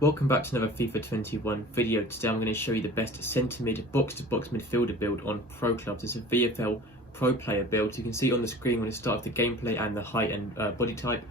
Welcome back to another FIFA 21 video. Today I'm going to show you the best centre mid box-to-box midfielder build on Pro Clubs. It's a VFL Pro Player build. So you can see on the screen when it starts the gameplay and the height and body type,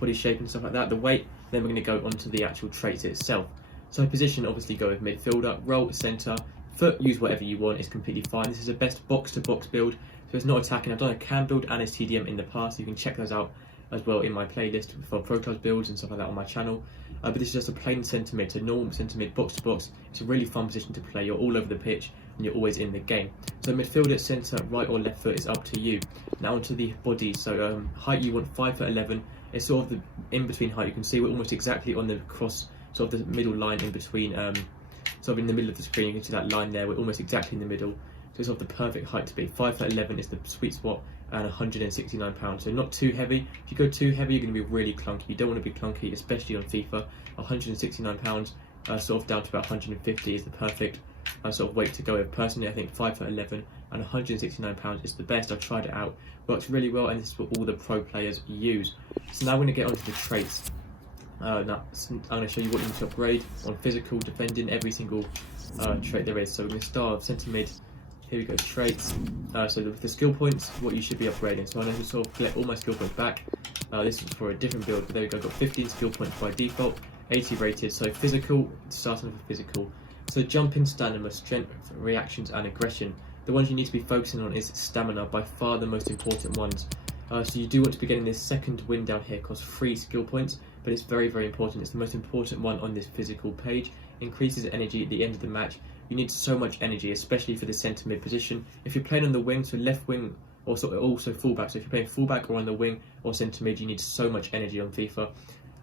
body shape and stuff like that, the weight. Then we're going to go onto the actual traits itself. So position, obviously go with midfielder, role, centre, foot, use whatever you want, it's completely fine. This is the best box-to-box build, so it's not attacking. I've done a cam build and a TDM in the past, you can check those out as well in my playlist for Pro Clubs builds and stuff like that on my channel. But this is just a plain centre mid, so normal centre mid, box to box. It's a really fun position to play. You're all over the pitch and you're always in the game. So midfielder, centre, right or left foot is up to you. Now onto the body. So height, you want 5'11". It's sort of the in between height. You can see we're almost exactly on the cross, sort of the middle line in between. Sort of in the middle of the screen, you can see that line there. We're almost exactly in the middle. So it's sort of the perfect height to be. 5'11" is the sweet spot, and 169 pounds. So not too heavy. If you go too heavy, you're going to be really clunky. You don't want to be clunky, especially on FIFA. 169 pounds, sort of down to about 150 is the perfect sort of weight to go with. Personally, I think 5'11" and 169 pounds is the best. I've tried it out, works really well, and this is what all the pro players use. So now we're going to get onto the traits. Now I'm going to show you what you need to upgrade on physical, defending, every single trait there is. So we're going to start with centre mid. Here we go, traits. So with the skill points, what you should be upgrading. So I know to sort of collect all my skill points back. This is for a different build, but there we go. I've got 15 skill points by default, 80 rated. So physical, starting with physical. So jumping, stamina, strength, reactions, and aggression. The ones you need to be focusing on is stamina, by far the most important ones. So you do want to be getting this second win down here, costs 3 skill points, but it's very, very important. It's the most important one on this physical page. Increases energy at the end of the match. You need so much energy, especially for the centre mid position. If you're playing on the wing, so left wing, or also fullback. So if you're playing fullback or on the wing or centre mid, you need so much energy on FIFA.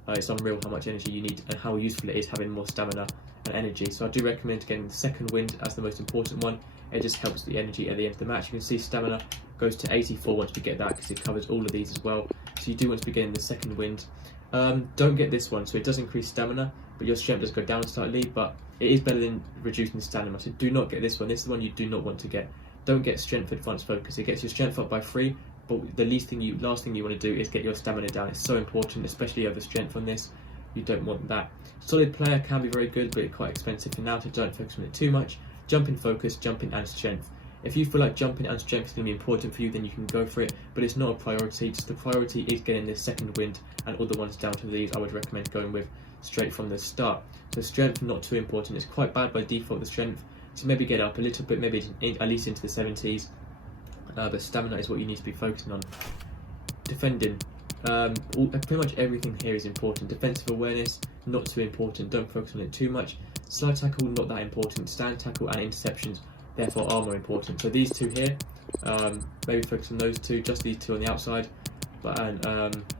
It's unreal how much energy you need and how useful it is having more stamina and energy. So I do recommend getting the second wind as the most important one. It just helps the energy at the end of the match. You can see stamina goes to 84 once we get that, because it covers all of these as well. So you do want to be getting the second wind. Don't get this one, so it does increase stamina, but your strength does go down slightly, but it is better than reducing stamina. So do not get this one. This is the one you do not want to get. Don't get strength advanced focus. It gets your strength up by 3, but the last thing you want to do is get your stamina down. It's so important, especially over strength on this. You don't want that. Solid player can be very good, but it's quite expensive for now, so don't focus on it too much. Jumping focus, jumping and strength. If you feel like jumping and strength is going to be important for you, then you can go for it, but it's not a priority. Just the priority is getting this second wind, and all the ones down to these I would recommend going with straight from the start. So strength, not too important. It's quite bad by default, the strength, so maybe get up a little bit, maybe at least into the 70s, but stamina is what you need to be focusing on. Defending, pretty much everything here is important. Defensive awareness, not too important, don't focus on it too much. Slide tackle, not that important. Stand tackle and interceptions, therefore are more important. So these two here, maybe focus on those two, just these two on the outside. But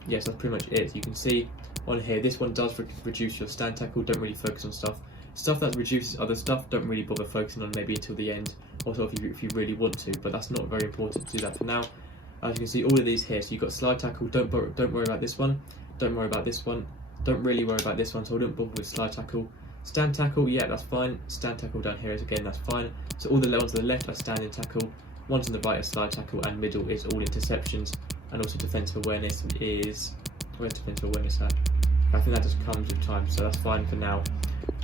yes, that's pretty much it. You can see on here, this one does reduce your stand tackle. Don't really focus on stuff that reduces other stuff. Don't really bother focusing on, maybe until the end, also if you really want to, but that's not very important to do that for now. As you can see, all of these here, so you've got slide tackle, don't worry about this one, don't worry about this one, don't really worry about this one, so I don't bother with slide tackle. Stand tackle, yeah, that's fine. Stand tackle down here is, again, that's fine. So all the ones on the left are standing tackle, ones on the right are slide tackle, and middle is all interceptions. And also defensive awareness is, where's defensive awareness at? I think that just comes with time, so that's fine for now.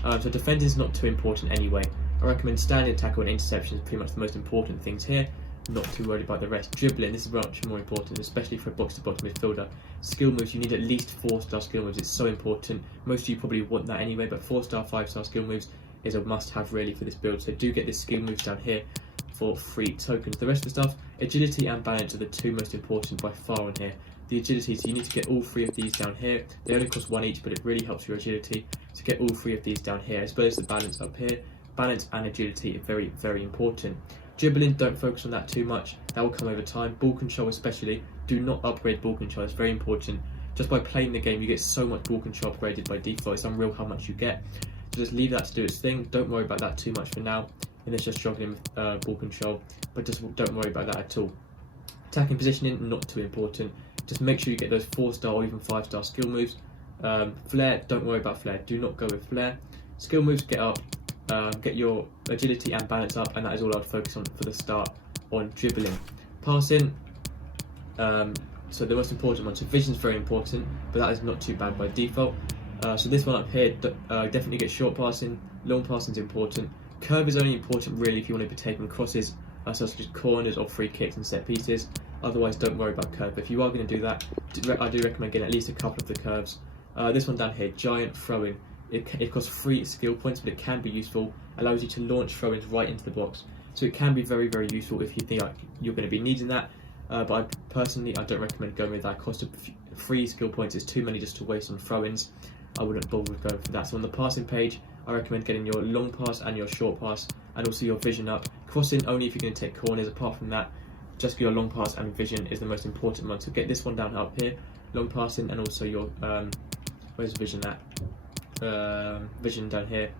So defending is not too important anyway. I recommend standing tackle and interceptions, pretty much the most important things here. Not too worried about the rest. Dribbling, this is much more important, especially for a box-to-box midfielder. Skill moves, you need at least 4-star skill moves. It's so important. Most of you probably want that anyway, but 4-star, 5-star skill moves is a must-have really for this build. So do get the skill moves down here for free tokens. The rest of the stuff, agility and balance are the two most important by far on here. The agility, so you need to get all 3 of these down here. They only cost 1 each, but it really helps your agility to get all 3 of these down here, as well as the balance up here. Balance and agility are very, very important. Dribbling, don't focus on that too much. That will come over time. Ball control especially, do not upgrade ball control. It's very important. Just by playing the game, you get so much ball control upgraded by default. It's unreal how much you get. So just leave that to do its thing. Don't worry about that too much for now, unless you're struggling with ball control. But just don't worry about that at all. Attacking positioning, not too important. Just make sure you get those 4-star or even 5-star skill moves. Flair, don't worry about flair. Do not go with flair. Skill moves, get up. Get your agility and balance up, and that is all I'd focus on for the start on dribbling. Passing, so the most important one, so vision is very important, but that is not too bad by default. So this one up here, definitely get short passing. Long passing is important. Curve is only important really if you want to be taking crosses, such as corners or free kicks and set pieces. Otherwise, don't worry about curve. If you are going to do that, I do recommend getting at least a couple of the curves. This one down here, giant throw-in. It costs 3 skill points, but it can be useful. Allows you to launch throw-ins right into the box. So it can be very, very useful if you think like you're going to be needing that. But I don't recommend going with that. Cost of 3 skill points is too many just to waste on throw-ins. I wouldn't bother with going for that. So on the passing page, I recommend getting your long pass and your short pass, and also your vision up. Crossing only if you're going to take corners. Apart from that, just your long pass and vision is the most important one. So get this one down up here, long passing, and also your where's vision at? Vision down here.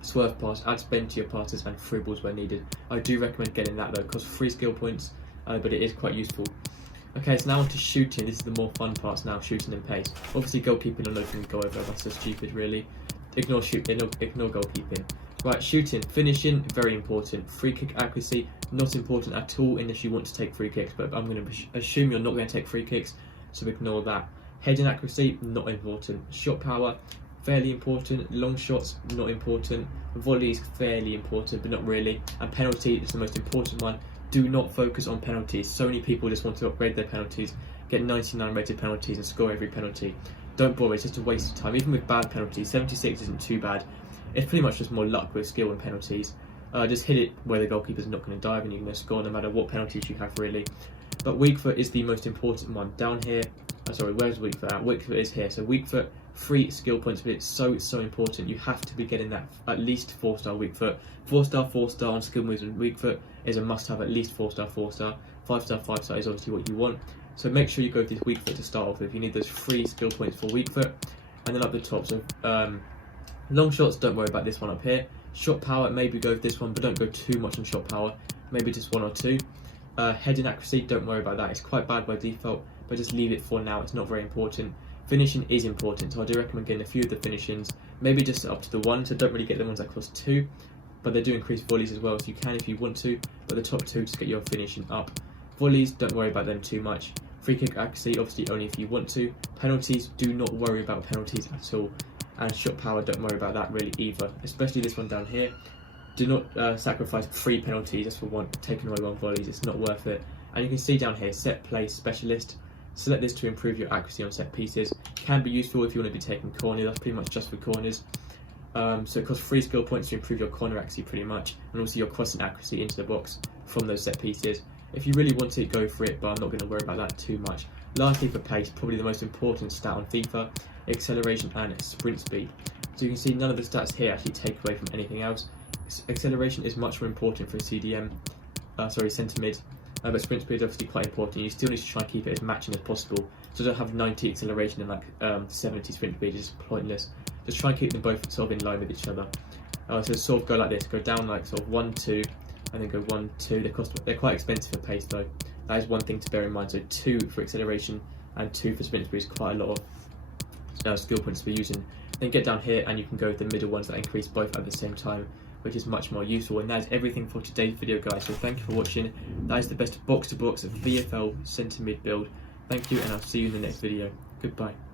Swerve pass, add spin to your passes and through balls where needed. I do recommend getting that though. It costs 3 skill points, but it is quite useful. Okay, so now on to shooting. This is the more fun parts now, shooting and pace. Obviously goalkeeping I'm not going to go over, that's so stupid really. Ignore goalkeeping. Right, shooting, finishing, very important. Free kick accuracy, not important at all unless you want to take free kicks, but I'm going to assume you're not going to take free kicks, so ignore that. Heading accuracy, not important. Shot power, fairly important. Long shots, not important. Volleys, fairly important, but not really. And penalty is the most important one. Do not focus on penalties. So many people just want to upgrade their penalties, get 99 rated penalties and score every penalty. Don't bother, it's just a waste of time. Even with bad penalties, 76 isn't too bad. It's pretty much just more luck with skill and penalties. Just hit it where the goalkeeper's not going to dive and you're going to score no matter what penalties you have really. But weak foot is the most important one. Down here, where's weak foot at? Weak foot is here. So weak foot, 3 skill points, but it's so important. You have to be getting that at least 4-star weak foot. 4-star, 4-star on skill moves and weak foot is a must-have. At least 4-star, 4-star. 5-star, 5-star is obviously what you want. So make sure you go with this weak foot to start off with. You need those 3 skill points for weak foot, and then up the top. So long shots, don't worry about this one up here. Shot power, maybe go with this one, but don't go too much on shot power. Maybe just 1 or 2. Heading accuracy, don't worry about that. It's quite bad by default, but just leave it for now. It's not very important. Finishing is important, so I do recommend getting a few of the finishings. Maybe just up to the 1, so don't really get the ones that cost 2, but they do increase volleys as well, so you can if you want to, but the top 2 just get your finishing up. Volleys, don't worry about them too much. Free kick accuracy, obviously only if you want to. Penalties, do not worry about penalties at all. And shot power, don't worry about that really either, especially this one down here. Do not sacrifice 3 penalties just for one taking away 1 volleys. It's not worth it. And you can see down here, set play specialist. Select this to improve your accuracy on set pieces. Can be useful if you want to be taking corner. That's pretty much just for corners. So it costs 3 skill points to improve your corner accuracy pretty much, and also your crossing accuracy into the box from those set pieces. If you really want it, go for it, but I'm not going to worry about that too much. Lastly, for pace, probably the most important stat on FIFA, acceleration and sprint speed. So you can see none of the stats here actually take away from anything else. Acceleration is much more important for CDM, centre mid, but sprint speed is obviously quite important. You still need to try and keep it as matching as possible. So don't have 90 acceleration and like 70 sprint speed, is pointless. Just try and keep them both sort of in line with each other. So sort of go like this, go down like sort of 1, 2, and then go 1, 2. They're quite expensive for pace though. That is one thing to bear in mind. So 2 for acceleration and 2 for sprint speed is quite a lot of skill points to be using. Then get down here and you can go with the middle ones that increase both at the same time, which is much more useful. And that is everything for today's video, guys. So thank you for watching. That is the best box-to-box VFL centre mid build. Thank you, and I'll see you in the next video. Goodbye.